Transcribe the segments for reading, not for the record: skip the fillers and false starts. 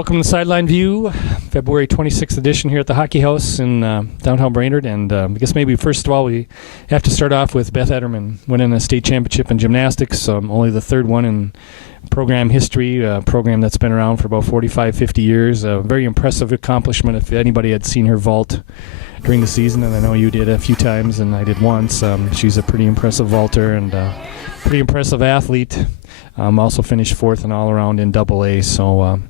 Welcome to Sideline View, February 26th edition here at the Hockey House in downtown Brainerd. And I guess maybe first of all we have to start off with Beth Etterman winning a state championship in gymnastics, only the third one in program history, a program that's been around for about 45, 50 years. A very impressive accomplishment if anybody had seen her vault during the season, and I know you did a few times and I did once. She's a pretty impressive vaulter and pretty impressive athlete. Also finished fourth and all around in AA, so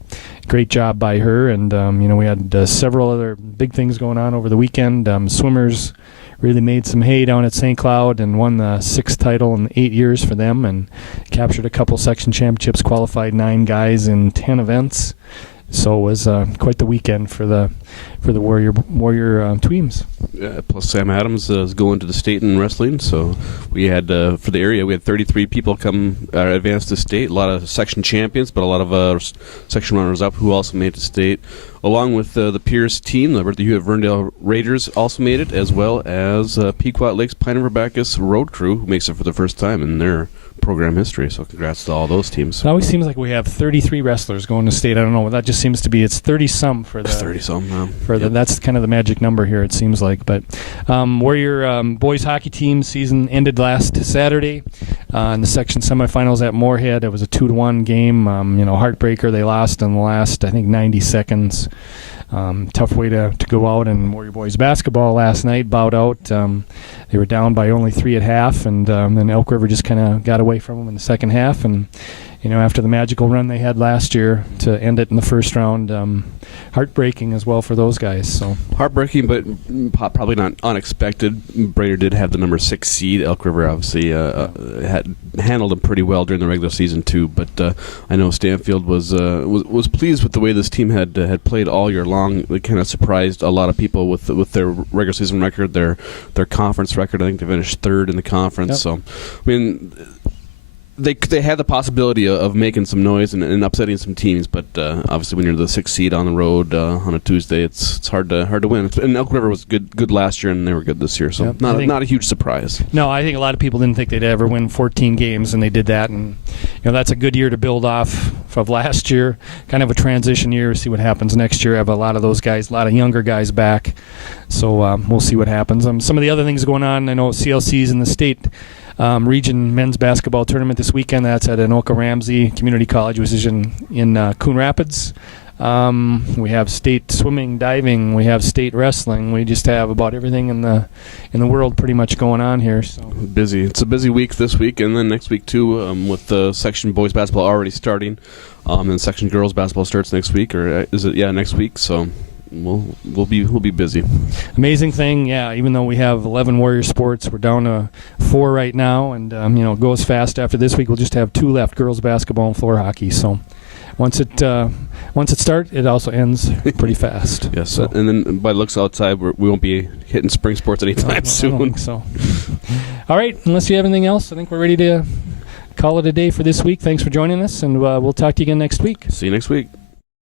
great job by her. And we had several other big things going on over the weekend. Swimmers really made some hay down at St. Cloud and won the sixth title in 8 years for them, and captured a couple section championships, qualified 9 guys in 10 events. So it was quite the weekend for the Warrior teams. Yeah, plus Sam Adams is going to the state in wrestling. So we had for the area we had 33 people come advance to state. A lot of section champions, but a lot of section runners up who also made it to state. Along with the Pierce team, the Bertha Hewitt Verndale Raiders also made it, as well as Pequot Lakes Pine River Bacchus Road Crew, who makes it for the first time in their program history. So congrats to all those teams. It always seems like we have 33 wrestlers going to state. I don't know. That just seems to be, it's 30-some for the 30-some. That's kind of the magic number here, it seems like. But Warrior boys hockey team season ended last Saturday in the section semifinals at Moorhead. It was a 2-1 game. Heartbreaker. They lost in the last, I think, 90 seconds. Tough way to go out. And Warrior boys basketball last night bowed out. They were down by only 3 at half, and then Elk River just kind of got away from them in the second half. And after the magical run they had last year to end it in the first round, heartbreaking as well for those guys. So heartbreaking, but probably not unexpected. Brainerd did have the number 6 seed. Elk River obviously had handled them pretty well during the regular season too. But I know Stanfield was pleased with the way this team had played all year long. They kind of surprised a lot of people with their regular season record, their conference record. I think they finished 3rd in the conference. Yep. So I mean, They had the possibility of making some noise and upsetting some teams, but obviously when you're the 6th seed on the road on a Tuesday, it's hard to win. And Elk River was good last year, and they were good this year, so yep. Not a huge surprise. No, I think a lot of people didn't think they'd ever win 14 games, and they did that. And that's a good year to build off of last year. Kind of a transition year. See what happens next year. Have a lot of those guys, a lot of younger guys back. So we'll see what happens. Some of the other things going on. I know CLC's in the state region men's basketball tournament this weekend. That's at Anoka Ramsey Community College, which is in Coon Rapids. We have state swimming, diving. We have state wrestling. We just have about everything in the world pretty much going on here. So busy. It's a busy week this week, and then next week too, with the section boys basketball already starting, and section girls basketball starts next week, or is it next week? So. We'll be busy. Amazing thing, yeah. Even though we have 11 Warrior sports, we're down to 4 right now, and it goes fast. After this week, we'll just have 2 left: girls basketball and floor hockey. So once it starts, it also ends pretty fast. Yes, so. And then by the looks outside, we won't be hitting spring sports anytime soon. I don't think so. All right, unless you have anything else, I think we're ready to call it a day for this week. Thanks for joining us, and we'll talk to you again next week. See you next week.